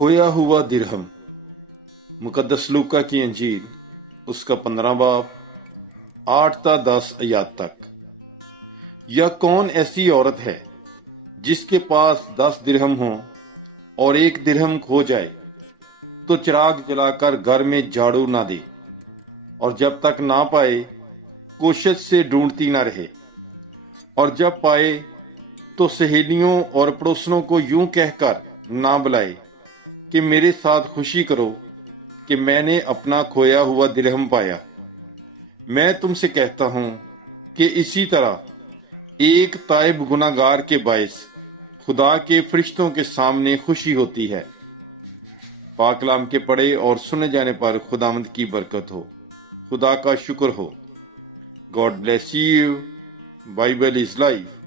کھویا ہوا درہم، مقدس لوکا کی انجیل، اس کا 15 باب 8 تا 10 آیات تک۔ یا کون ایسی عورت ہے جس کے پاس 10 درہم ہوں اور 1 درہم کھو جائے تو چراغ جلا کر گھر میں جھاڑو نہ دے، اور جب تک نہ پائے کوشش سے ڈھونڈتی نہ رہے، اور جب پائے تو سہیلیوں اور پڑوسنوں کو یوں کہہ کر نہ بلائے کہ میرے ساتھ خوشی کرو کہ میں نے اپنا کھویا ہوا درہم پایا۔ میں تم سے کہتا ہوں کہ اسی طرح ایک تائب گناہگار کے باعث خدا کے فرشتوں کے سامنے خوشی ہوتی ہے۔ پاک کلام کے پڑھے اور سنے جانے پر خداوند کی برکت ہو۔ خدا کا شکر ہو۔ God bless you. Bible is life.